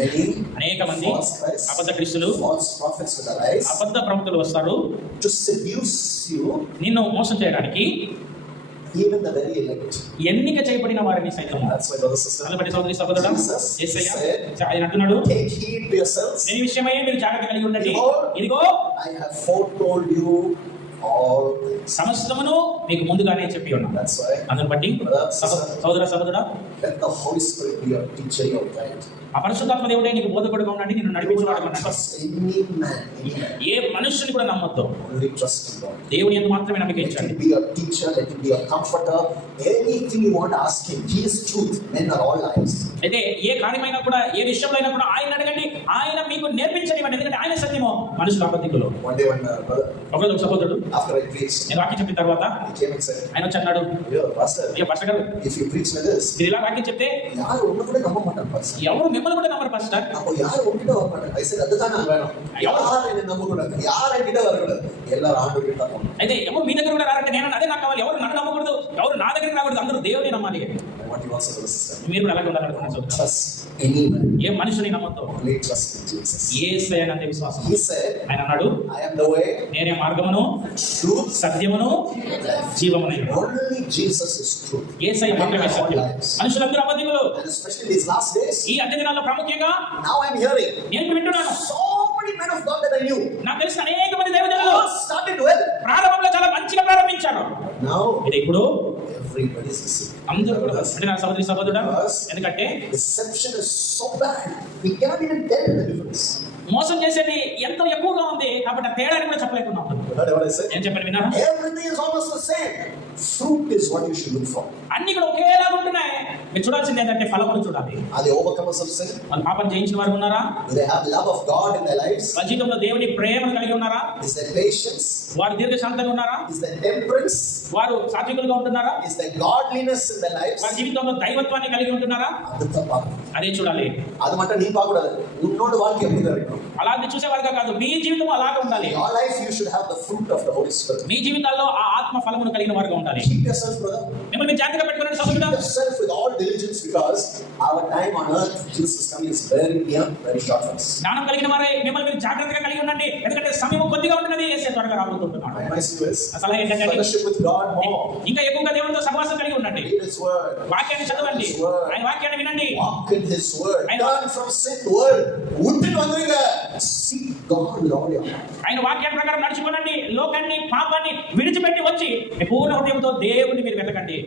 many అనేక మంది false Christs, అబద్ధ క్రీస్తులు, false prophets will arise అబద్ధ ప్రవక్తలు వస్తారు to seduce you, నిన్ను మోసం చేయడానికి, even the very elect. ఎన్నిక చేయబడిన వారిని సైతం. That's why brothers and sisters, అందుబట్టి సోదరి సహోదరుడా, Jesus యేసయ్య said, ఆయన అంటున్నాడు, take heed to yourselves. ఈ విషయమై మీరు జాగ్రత్త కలిగి ఉండండి. ఇదిగో I have foretold you all things. సమస్తమును మీకు ముందుగానే చెప్పి ఉన్నాను. That's why అందుని బట్టి సోదర సహోదరుడా, let the Holy Spirit be your teacher, your guide. ఆ పరిశుద్ధాత్మ దేవుడే నీకు బోధకుడుగా ఉండండి, నిన్ను నడిపించేవాడుగా ఉన్నాడు. Trust any man, ఏ మనుషుని కూడా నమ్మొద్దు, only trust in God. దేవుని యందు మాత్రమే నమ్మిక Let ఇచ్చండి. him be your teacher, let him be your comforter. Anything you want to ask him, he is truth. Men are all liars. అయితే ఏ కార్యమైనా కూడా, ఏ విషయంలో అయినా కూడా ఆయన అడగండి, ఆయన మీకు నేర్పించనివ్వండి, ఎందుకంటే ఆయన సత్యమో, మనుషులు అబద్ధికులు. One day when brother, ఒకరోజు ఒక సహోదరుడు after I preached, నేను వాక్యం చెప్పిన తర్వాత he came and said, ఆయన వచ్చి అన్నాడు, "Yo, pastor, అయ్యో పాస్టర్ గారు, if you preach like this, మీరు ఇలా వాక్యం చెప్తే ಯಾರು ಒಣ್ಣು ಕೂಡ ನಂಬ ಮಾட்டாರ pastor. ఎవరు మిమ్మల్ని కూడా నమ్మరు పాస్టర్. அப்போ யார் ஒண்ணுட வர மாட்டாங்க. I said அதுதான் நான் வேணும். யார் என்ன நம்ப கூடாது, யார் என்கிட்ட வரக்கூடாது, எல்லாரும் ஆண்டு கிட்ட வரணும். అయితే ఎవరు మీ దగ్గర కూడా రారంటే నేను అదే నాకు కావాలి. ఎవరు నన్ను నమ్మకూడదు, ఎవరు నా దగ్గరికి రాకూడదు, అందరూ దేవుని నమ్మాలి. What you also sister, మీరు కూడా అలాగే ఉండాలనుకున్నాను. trust any man, ఏ మనుషుని నమ్మొద్దు, only trust in Jesus. యేసయ్య నందే విశ్వాసం. He said, ఆయన అన్నాడు, I am the way, నేనే మార్గమును, truth, సత్యమును, జీవమును. only Jesus is truth. యేసయ్య మాత్రమే సత్యం. మనుషులందరూ అబద్ధికులు. And especially these last days, ఈ అంత్య దినాల్లో ప్రాముఖ్యంగా now I'm hearing నేను వింటున్నాను, so many men of God that I knew, నాకు తెలిసిన అనేక మంది దైవజనులు all started well. ప్రారంభంలో చాలా మంచిగా ప్రారంభించారు. Now ఇది ఇప్పుడు everybody is deceived. అందరూ కూడా అంటే నా సహోదరి సహోదరుడా, ఎందుకంటే Deception is so bad, we cannot even tell the difference. మోసం చేసేది ఎంతో ఎక్కువగా ఉంది కాబట్టి ఆ తేడాని కూడా చెప్పలేకున్నాం. You heard what I said? ఏం చెప్పాను విన్నారా? Everything is almost the same. Fruit is what you should look for. అన్ని కూడా ఒకేలాగా ఉంటున్నాయి. మీరు చూడాల్సింది ఏంటంటే ఫలములు చూడాలి. Are they overcomers of sin? వాళ్ళు పాపం జయించిన వారు ఉన్నారా? Do they have love of God in their lives? వాళ్ళ జీవితంలో దేవుని ప్రేమను కలిగి ఉన్నారా? Is there patience? వారు దీర్ఘశాంతంగా ఉన్నారా? Is there temperance? వారు సాత్వికులుగా ఉంటున్నారా? Is there godliness in their lives? వారి జీవితంలో దైవత్వాన్ని కలిగి ఉంటున్నారా? అదే చూడాలి. அது மட்டும் நீ பார்க்க கூடாது, உன்னோட வாழ்க்கை எப்படிதான் இருக்கணும். అలాంటి చూసేవారుగా కాదు, మీ జీవితం అలాగే ఉండాలి. In your life you should have the fruit of the Holy Spirit. మీ జీవితాల్లో ఆ ఆత్మ ఫలమును కలిగిన వారుగా ఉండాలి. Keep yourself, brother. మిమ్మల్ని జాగ్రత్తగా పెట్టుకోండి Keep సహోదరుడా. yourself with all diligence, because our time on earth, Jesus is coming, is very near, very short for us. జ్ఞానం కలిగిన వారే మిమ్మల్ని మీరు జాగ్రత్తగా కలిగి ఉండండి, ఎందుకంటే సమయం కొద్దిగా ఉంటున్నది. యేసే త్వరగా రాబోతున్నాడు. My advice to you is అసలు ఏంటంటే fellowship with God more. ఇంకా ఎక్కువగా దేవునితో సహవాసం కలిగి ఉండండి. Read His word. వాక్యాన్ని చదవండి, ఆయన వాక్యాన్ని వినండి. Walk in His word. Turn from sin world. உன்னில் வந்துருங்க. Seek God with all your heart. ఆయన వాక్యాన్ని ప్రకారం నడుచుకోనండి. లోకాన్ని, పాపాన్ని విడిచిపెట్టి వచ్చి మీ పూర్ణ హృదయంతో దేవుని మీరు వెతకండి.